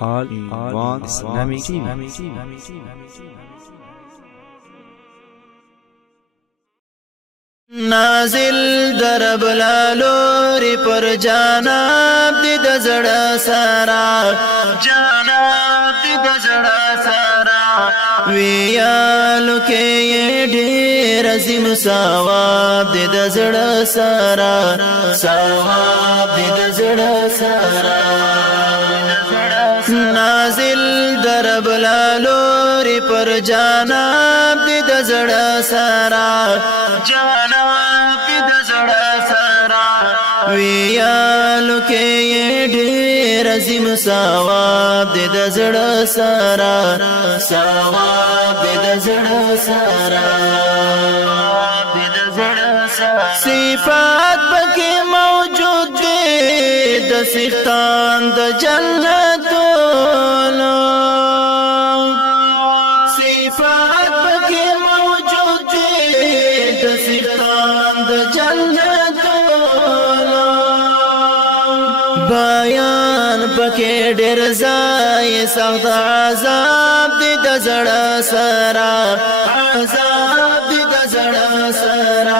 All in One Islamic TV. نازل درب لالوری پر جانب دی دزڑا سارا جانب دی دزڑا سارا ویالو کے یہ ڈیر عظیم ثواب دی دزڑا سارا ثواب دی دزڑا سارا نازل درب لالوری پر جانب دی دزڑا سارا جانب دی دزڑا سارا ویالو کے یہ ڈیر عظیم ثواب دی دزڑا سارا ثواب دی دزڑا سارا صفات بکی موجود دی د سختان د جنتونو صفات بکی موجود دی د سختان د جنتونو بیان بکی ډیر ځای سخت عذاب دی د زړه سره عذاب دی د زړه سره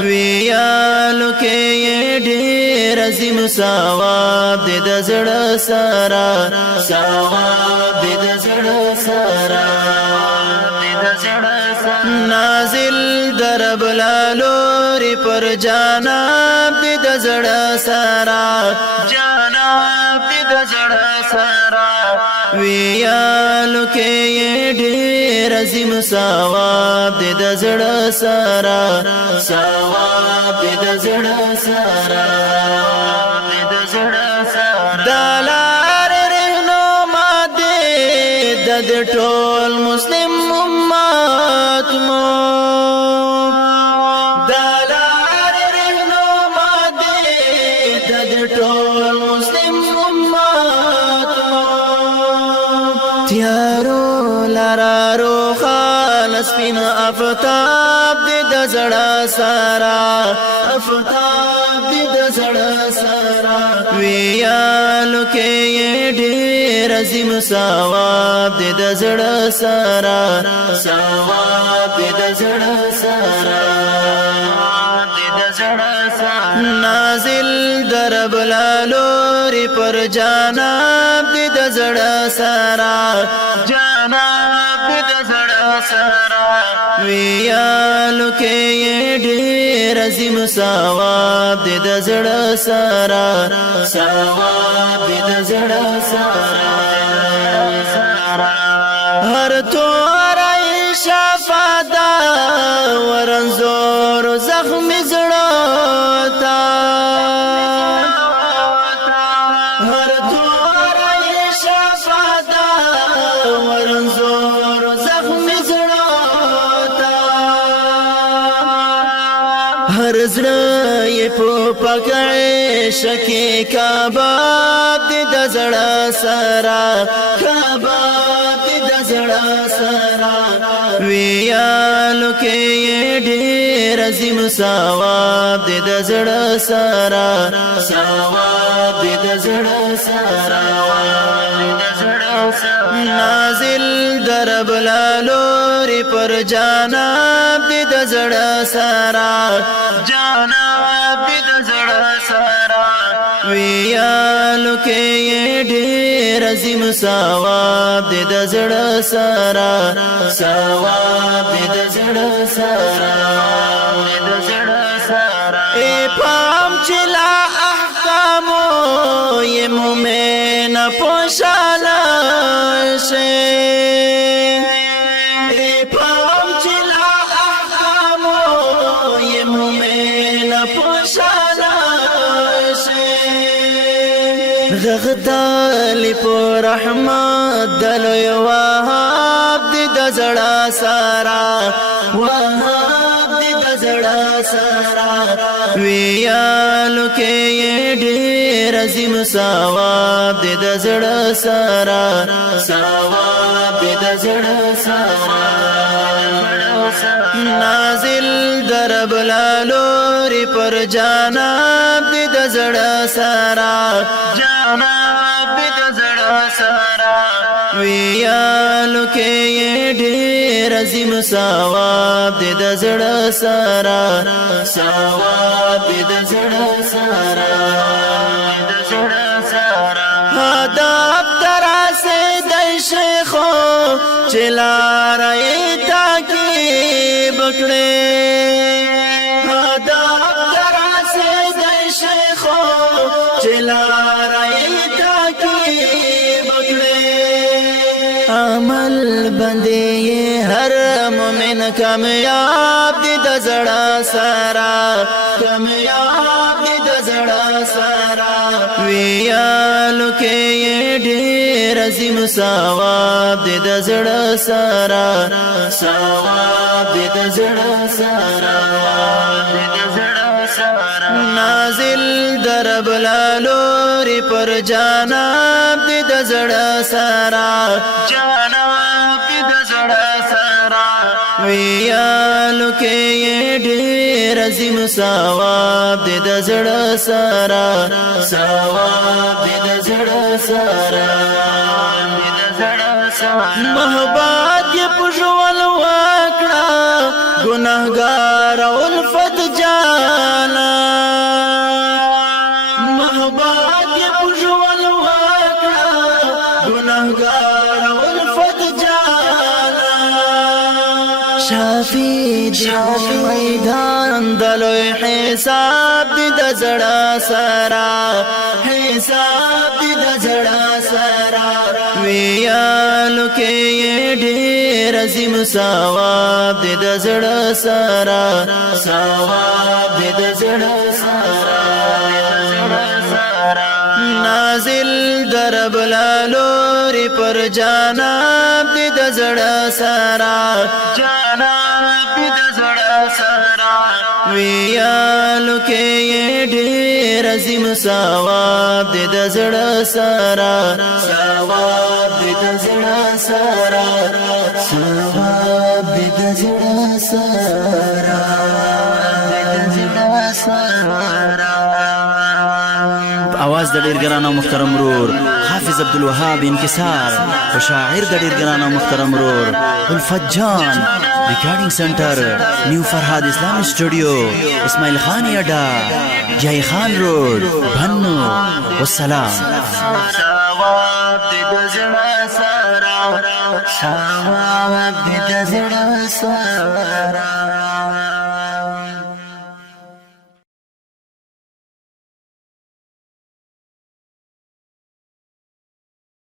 ویالو کې یې ډېر عظیم ثواب دی د زړه سره ثواب دی د زړه سره نازل درب لالوری پر جانب دی د زړه سره جانب دی د زړه سره ویالو کې یې ډېر عظیم ثواب دی د زړه سره ثواب دی د زړه سره د لارې رهنما دی د ټول مسلم امت مو د لارې رهنما دی د ټول مسلم امت مو تیارو لرا روخان سپین افتاب دی د زړه سره افتاب دی د زړه سره ویالو کې یې ډېر عظیم ثواب دی د زړه سره ثواب دی د زړه سره نازل درب لالوری پر جانب دی د زړه سره جانب دی د زړه سره ویالو کې یې ډېر عظیم ثواب دی د زړه سره ثواب دی د زړه سره هر توره شفادا ورنزور زخم زړه تا هر توره شفادا ورنزور زخم زړه تا هر زړه یې په پکړې شکه کباب دی د زړه سره کباب دی د زړه سره ویالو کې یې ډېر عظیم ثواب دی د زړه سره ثواب دی د زړه سره نازل درب لالوری پر جانب دی د زړه سره جانب دی د زړه سره ویالو کې یې ډېر عظیم ثواب دی د زړه سره ثواب دی د زړه سره ای پام چې لا احکامو یې مومن خوشاله شي ای پام چې لا احکامو یې مومن خوشاله غغدالی پو رحمت دلوی وحاب دی د زړه سره وحاب دی د زړه سره ویالو کې یې ډېر عظیم ثواب دی د زړه سره ثواب دی د زړه سره نازل درب لالوری پر جانب دی د زړه سره جانب دی د زړه سره ویالو کې ډېر عظیم ثواب دې د زړه سره ثواب دې د زړه سره هدف تراسه د شیخو چلارای تعقیب کړي هدف تراسه د شیخو چلارای تعقیب کړي عمل بندي هر مومن کامیاب دي د زړه سره کامیاب دي د زړه سره ویالو کې ډېر عظیم ثواب دې د زړه سره ثواب دې د زړه سره نازل درب لالوري پر جانب دې د زړه سره جانب دې د زړه سره ویالو کې ډېر عظیم ثواب دې د زړه سره ثواب دې د زړه سره محبت یې پښول وکړه ګناهګار او الفت جانا محبت یې پښول وکړه ګناهګار او الفت جانا شافي دې میدان دلوي حساب دې د زړه سره حساب دې د زړه سره ویالو کې ډېر عظیم ثواب دې د زړه سره ثواب دې د زړه سره نازل درب لالوري پر جانب دې د زړه سره جانب دې د زړه سره ویالو کې ډېر عظیم ثواب دې د زړه سره ثواب دې د زړه سره ثواب دې د زړه سره आवाज د ډیر ګران او محترم رور حافظ عبدالوهاب انکسار او شاعر د ډیر ګران او محترم رور الفجان ریکارډینګ سنټر نیو فرهاد اسلامي سټوډیو اسماعیل خان اډا جای خان روډ بنو والسلام ثواب دې د زړه سره ثواب دې د زړه سره